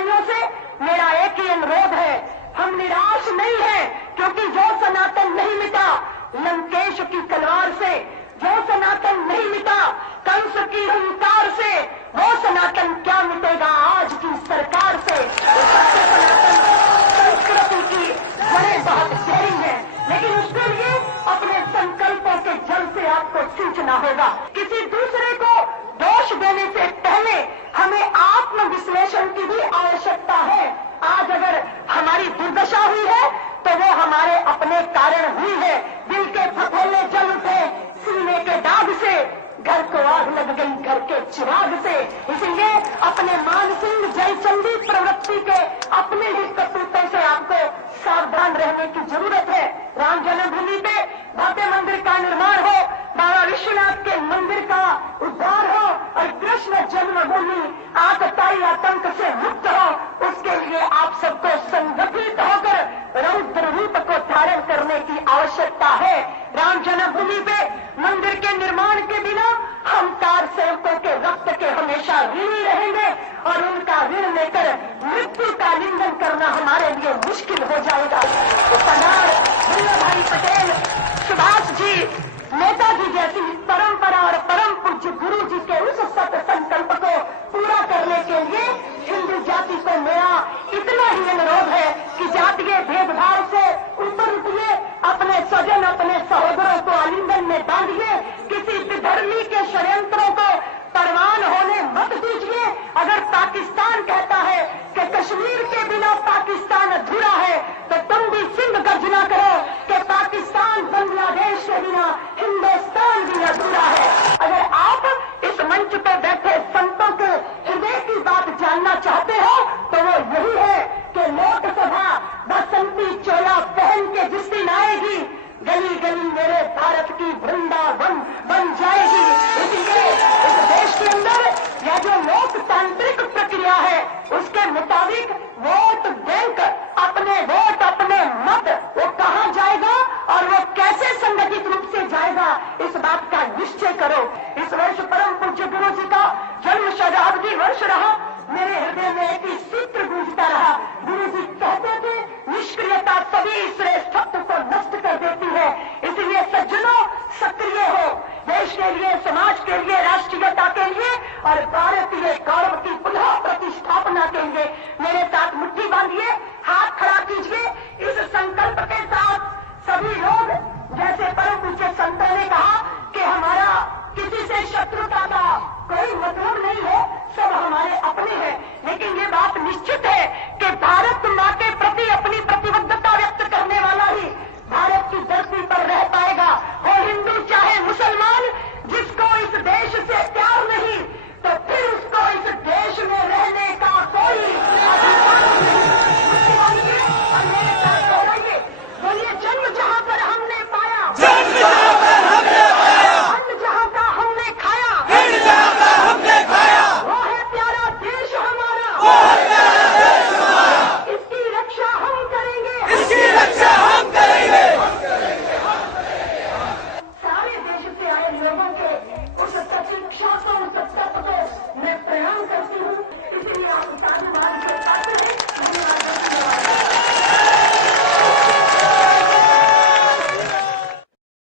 भाइयों से मेरा एक ही अनुरोध है, हम निराश नहीं हैं, क्योंकि जो सनातन नहीं मिटा लंकेश की तलवार से, जो सनातन नहीं मिटा कंस की हुंकार से, वो सनातन क्या मिटेगा आज की सरकार से। सनातन संस्कृति की जड़ें बहुत गहरी है, लेकिन उसके लिए अपने संकल्पों के जल से आपको सींचना होगा। किसी दूसरे को दोष देने से पहले हमें आत्मविश्लेषण की भी आवश्यकता है। आज अगर हमारी दुर्दशा हुई है तो वो हमारे अपने कारण हुई है। दिल के फफोले जल उठे सीने के दाग से, घर को आग लग गई घर के चिराग से। इसलिए अपने मानसिंह जयचंदी प्रवृत्ति के अपने ही कपूतों से आपको सावधान रहने की जरूरत है। राम जन्मभूमि पे भव्य मंदिर का निर्माण हो, बाबा विश्वनाथ के मंदिर का उद्धार हो और कृष्ण जन्मभूमि आतताई आतंक से मुक्त हो, उसके लिए आप सबको संगठित होकर रौद्र रूप को धारण करने की आवश्यकता है। राम जन्मभूमि पे मंदिर के निर्माण के बिना हम कार सेवकों के रक्त के हमेशा ऋणी रहेंगे और उनका ऋण लेकर मृत्यु का निंदन करना हमारे लिए मुश्किल हो जाएगा। तो सरदार वल्लभ भाई पटेल, सुभाष जी, नेताजी जैसी परंपरा और परम पूज्य गुरु जी के उस सत्य संकल्प को पूरा करने के लिए हिंदू जाति को मेरा इतना ही अनुरोध है कि जातीय भेदभाव से ऊपर उठिए, अपने स्वजन अपने सहोदरों को आलिंगन में बांधिए, किसी विधर्मी के